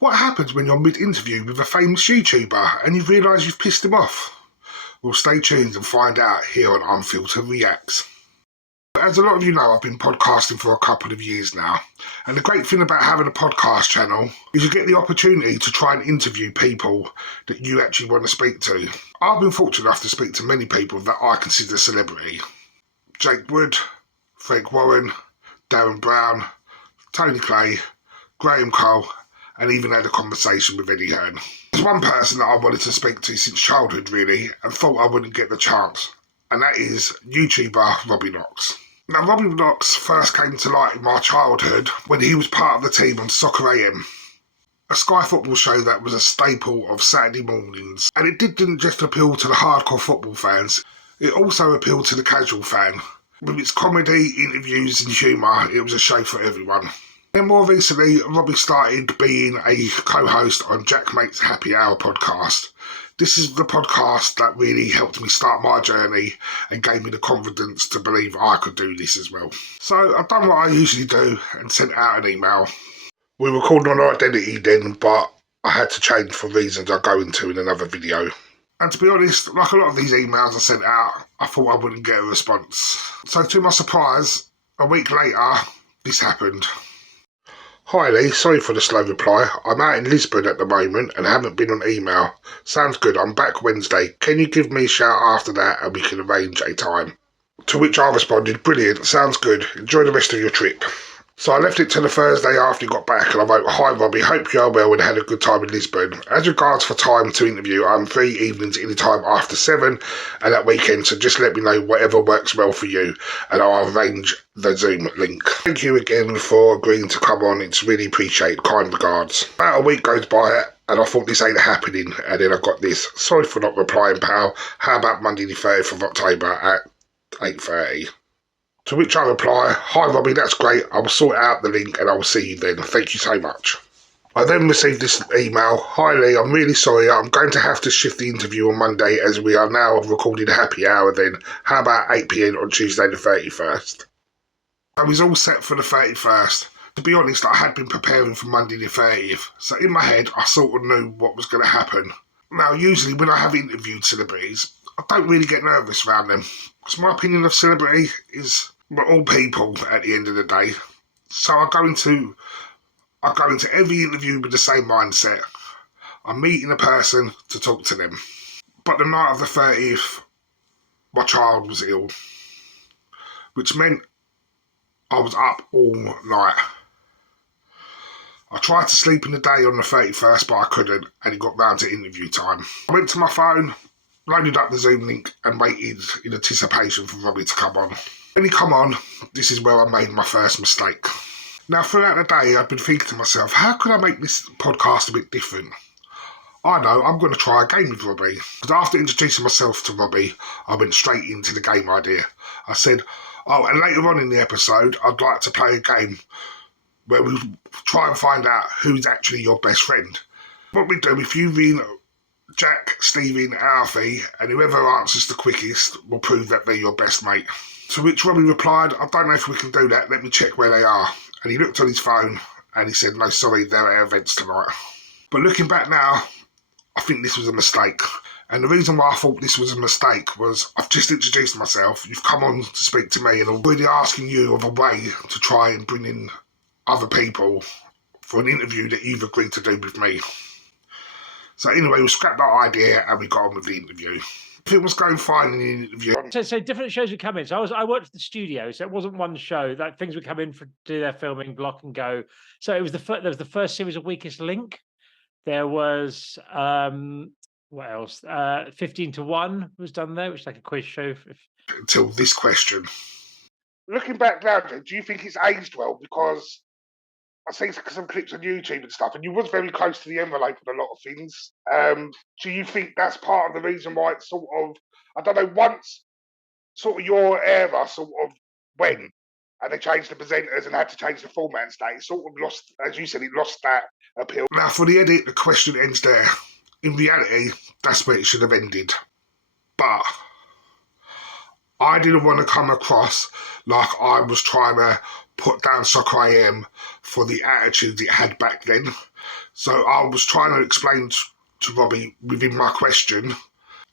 What happens when you're mid-interview with a famous YouTuber and you realise you've pissed him off? Well, stay tuned and find out here on Unfiltered Reacts. As a lot of you know, I've been podcasting for a couple of years now, and the great thing about having a podcast channel is you get the opportunity to try and interview people that you actually want to speak to. I've been fortunate enough to speak to many people that I consider celebrity. Jake Wood, Frank Warren, Darren Brown, Tony Clay, Graham Cole, and even had a conversation with Eddie Hearn. There's one person that I wanted to speak to since childhood really, and thought I wouldn't get the chance, and that is YouTuber Robbie Knox. Now, Robbie Knox first came to light in my childhood when he was part of the team on Soccer AM, a Sky football show that was a staple of Saturday mornings, and it didn't just appeal to the hardcore football fans, it also appealed to the casual fan. With its comedy, interviews and humour, it was a show for everyone. Then more recently, Robbie started being a co-host on Jack Mate's Happy Hour podcast. This is the podcast that really helped me start my journey and gave me the confidence to believe I could do this as well. So I've done what I usually do and sent out an email. We were called on identity then, but I had to change for reasons I'll go into in another video. And to be honest, like a lot of these emails I sent out, I thought I wouldn't get a response. So to my surprise, a week later, this happened. Hi Lee, sorry for the slow reply. I'm out in Lisbon at the moment and haven't been on email. Sounds good, I'm back Wednesday. Can you give me a shout after that and we can arrange a time? To which I responded, brilliant, sounds good. Enjoy the rest of your trip. So I left it till the Thursday after he got back and I wrote, hi Robbie, hope you are well and had a good time in Lisbon. As regards for time to interview, I'm free evenings anytime after 7 and at weekend, so just let me know whatever works well for you and I'll arrange the Zoom link. Thank you again for agreeing to come on, it's really appreciated, kind regards. About a week goes by and I thought this ain't happening and then I got this. Sorry for not replying pal, how about Monday the 30th of October at 8:30? To which I reply, hi Robbie, that's great, I will sort out the link and I will see you then, thank you so much. I then received this email, hi Lee, I'm really sorry, I'm going to have to shift the interview on Monday as we are now recording a happy hour then, how about 8 PM on Tuesday the 31st? I was all set for the 31st. To be honest, I had been preparing for Monday the 30th, so in my head I sort of knew what was going to happen. Now usually when I have interviewed celebrities, I don't really get nervous around them, because my opinion of celebrity is we're all people at the end of the day. So I go into every interview with the same mindset. I'm meeting a person to talk to them. But the night of the 30th, my child was ill, which meant I was up all night. I tried to sleep in the day on the 31st, but I couldn't, and it got round to interview time. I went to my phone, loaded up the Zoom link, and waited in anticipation for Robbie to come on. When he come on, this is where I made my first mistake. Now, throughout the day, I've been thinking to myself, how could I make this podcast a bit different? I know, I'm going to try a game with Robbie. Because after introducing myself to Robbie, I went straight into the game idea. I said, oh, and later on in the episode, I'd like to play a game where we try and find out who's actually your best friend. What we do, if you ring Jack, Stephen, Alfie, and whoever answers the quickest will prove that they're your best mate. To which Robbie replied, I don't know if we can do that, let me check where they are. And he looked on his phone and he said, no, sorry, they're at events tonight. But looking back now, I think this was a mistake. And the reason why I thought this was a mistake was I've just introduced myself, you've come on to speak to me, and I'm really asking you of a way to try and bring in other people for an interview that you've agreed to do with me. So anyway, we scrapped that idea and we got on with the interview. If it was going fine in the interview. So different shows would come in. So I worked at the studio, so it wasn't one show. That things would come in for do their filming, block and go. So it was there was the first series of Weakest Link. There was what else? 15 to 1 was done there, which is like a quiz show. Until this question. Looking back now, do you think it's aged well? Because I've seen some clips on YouTube and stuff, and you was very close to the envelope on a lot of things. Do you think that's part of the reason why it's sort of, I don't know, once sort of your era sort of went, and they changed the presenters and had to change the format and stuff, it sort of lost, as you said, it lost that appeal. Now, for the edit, the question ends there. In reality, that's where it should have ended. But I didn't want to come across like I was trying to put down Soccer AM for the attitude it had back then. So I was trying to explain to Robbie within my question,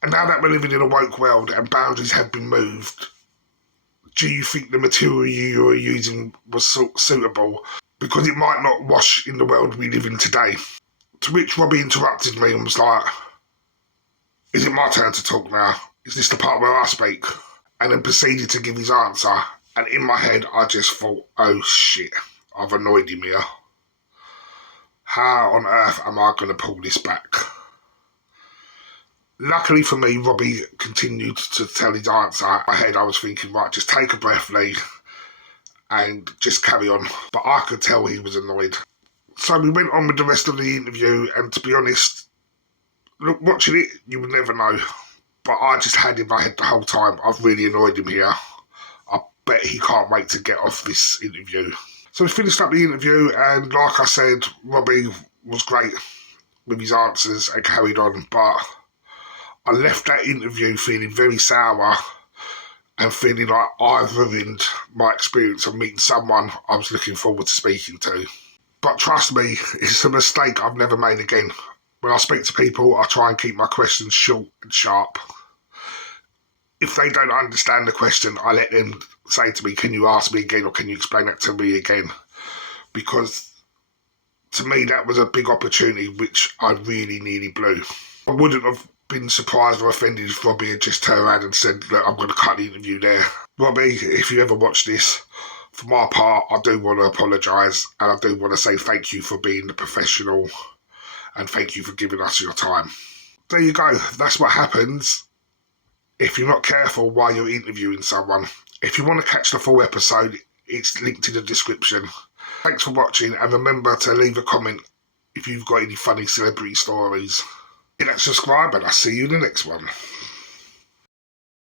and now that we're living in a woke world and boundaries have been moved, do you think the material you were using was suitable? Because it might not wash in the world we live in today. To which Robbie interrupted me and was like, is it my turn to talk now? Is this the part where I speak? And then proceeded to give his answer. And in my head, I just thought, oh shit, I've annoyed him here. How on earth am I going to pull this back? Luckily for me, Robbie continued to tell his answer. In my head, I was thinking, right, just take a breath, Lee, and just carry on. But I could tell he was annoyed. So we went on with the rest of the interview, and to be honest, look, watching it, you would never know. But I just had in my head the whole time, I've really annoyed him here. I bet he can't wait to get off this interview. So we finished up the interview, and like I said, Robbie was great with his answers and carried on. But I left that interview feeling very sour and feeling like I've ruined my experience of meeting someone I was looking forward to speaking to. But trust me, it's a mistake I've never made again. When I speak to people, I try and keep my questions short and sharp. If they don't understand the question, I let them say to me, can you ask me again, or can you explain that to me again? Because to me, that was a big opportunity which I really nearly blew. I wouldn't have been surprised or offended if Robbie had just turned around and said, look, I'm going to cut the interview there. Robbie, if you ever watch this, for my part, I do want to apologise, and I do want to say thank you for being the professional, and thank you for giving us your time. There you go. That's what happens if you're not careful while you're interviewing someone. If you want to catch the full episode, it's linked in the description. Thanks for watching, and remember to leave a comment if you've got any funny celebrity stories. Hit that subscribe, and I'll see you in the next one.